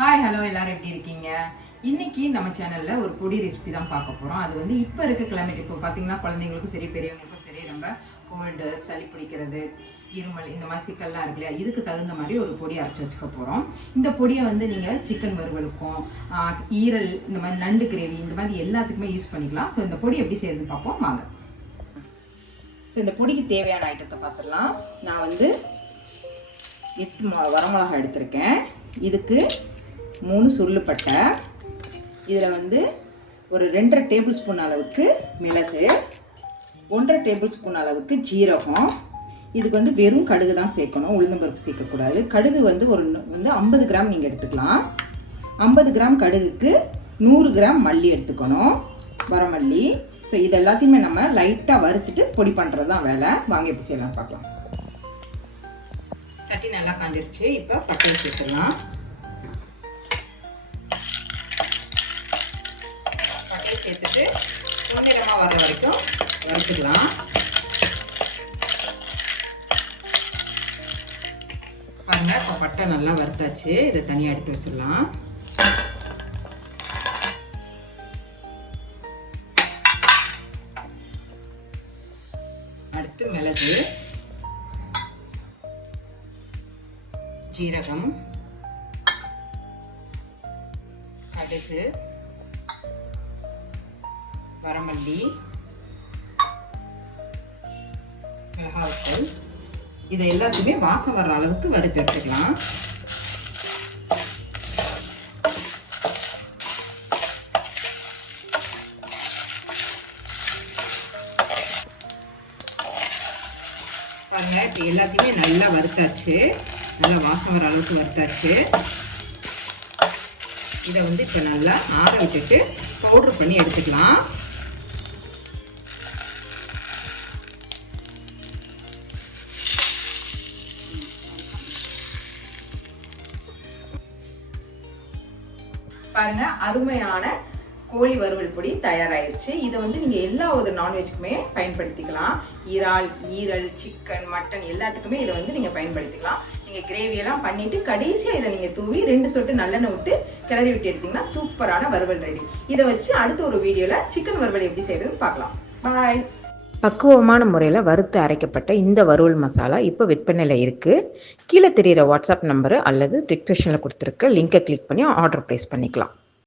Hi hello எல்லாரும் எப்படி இருக்கீங்க? இன்னைக்கு நம்ம சேனல்ல ஒரு பொடி ரெசிபி தான் பார்க்க போறோம். அது வந்து இப்போ இருக்க கிளைமேட் இப்போ பார்த்தீங்கன்னா குழந்தைங்களுக்கும் சரி பெரியவங்களுக்கும் சரி ரொம்ப கோல்டு சளி பிடிக்கிறது இருமல் இந்த மாதிரி சிக்கல்லாம் இருக்கு இல்லையா? இதுக்கு தகுந்த மாதிரி ஒரு பொடி அரைச்சி வச்சுக்க போகிறோம் இந்த பொடியை வந்து நீங்கள் சிக்கன் வறுவலுக்கும் ஈரல் இந்த மாதிரி நண்டு கிரேவி இந்த மாதிரி எல்லாத்துக்குமே யூஸ் பண்ணிக்கலாம். ஸோ இந்த பொடி எப்படி செய்யுதுன்னு பார்ப்போம். வாங்க. ஸோ இந்த பொடிக்கு தேவையான ஐட்டத்தை பார்த்துடலாம். நான் வந்து எட்டு வரமிளகா எடுத்திருக்கேன். இதுக்கு மூணு சுருளுப்பட்டை. இதில் வந்து ஒரு ரெண்டரை டேபிள் ஸ்பூன் அளவுக்கு மிளகு ஒன்றரை டேபிள் ஸ்பூன் அளவுக்கு ஜீரகம். இதுக்கு வந்து வெறும் கடுகு தான் சேர்க்கணும் உளுந்தம்பருப்பு சேர்க்கக்கூடாது. கடுகு வந்து ஒரு வந்து ஐம்பது கிராம் நீங்கள் எடுத்துக்கலாம். ஐம்பது கிராம் கடுகுக்கு நூறு கிராம் மல்லி எடுத்துக்கணும் வரமல்லி. ஸோ இது எல்லாத்தையுமே நம்ம லைட்டாக வறுத்துட்டு பொடி பண்ணுறது தான் வேலை. வாங்க எப்படி செய்யலாம் பார்க்கலாம். சட்டி நல்லா காஞ்சிருச்சு. இப்போ பட்டை சேர்த்துடலாம். சேர்த்துட்டு பொன்னிறமாக வர வரைக்கும் வறுத்துக்கலாம். பாருங்க இப்போ பட்டை நல்லா வறுத்தாச்சு. இதை தனியாக எடுத்து வச்சிடலாம். அடுத்து மிளகு ஜீரகம் கடுகு வரமல்லி மிளகாய்த்தூள். இதை எல்லாத்தையுமே வாசம் வர்ற அளவுக்கு வறுத்து எடுத்துக்கலாம். பாருங்க இப்போ எல்லாத்தையுமே நல்லா வறுத்தாச்சு. நல்லா வாசம் வர அளவுக்கு வறுத்தாச்சு. இதை வந்து இப்போ நல்லா ஆற விட்டுட்டு பவுட்ரு பண்ணி எடுத்துக்கலாம். பாருங்க அருமையான கோழி வறுவல் பொடி தயாராயிருச்சு. இதை வந்து நீங்கள் எல்லா ஒரு நான்வெஜ்க்குமே பயன்படுத்திக்கலாம். இறால் ஈரல் சிக்கன் மட்டன் எல்லாத்துக்குமே இதை வந்து நீங்கள் பயன்படுத்திக்கலாம். நீங்கள் கிரேவியெல்லாம் பண்ணிவிட்டு கடைசியாக இதை நீங்கள் தூவி ரெண்டு சொட்டு நல்லெண்ணெய் விட்டு கிளறி விட்டு எடுத்திங்கன்னா சூப்பரான வறுவல் ரெடி இதை வச்சு அடுத்த ஒரு வீடியோவில் சிக்கன் வறுவல் எப்படி செய்யறதுன்னு பார்க்கலாம். பாய் பக்குவமான முறையில் வறுத்து அரைக்கப்பட்ட இந்த வறுவல் மசாலா இப்போ விற்பனையில் இருக்குது கீழே தெரிகிற வாட்ஸ்அப் நம்பரு அல்லது டிஸ்கிரிப்ஷனில் கொடுத்துருக்க லிங்கை கிளிக் பண்ணி ஆர்டர் ப்ளேஸ் பண்ணிக்கலாம்.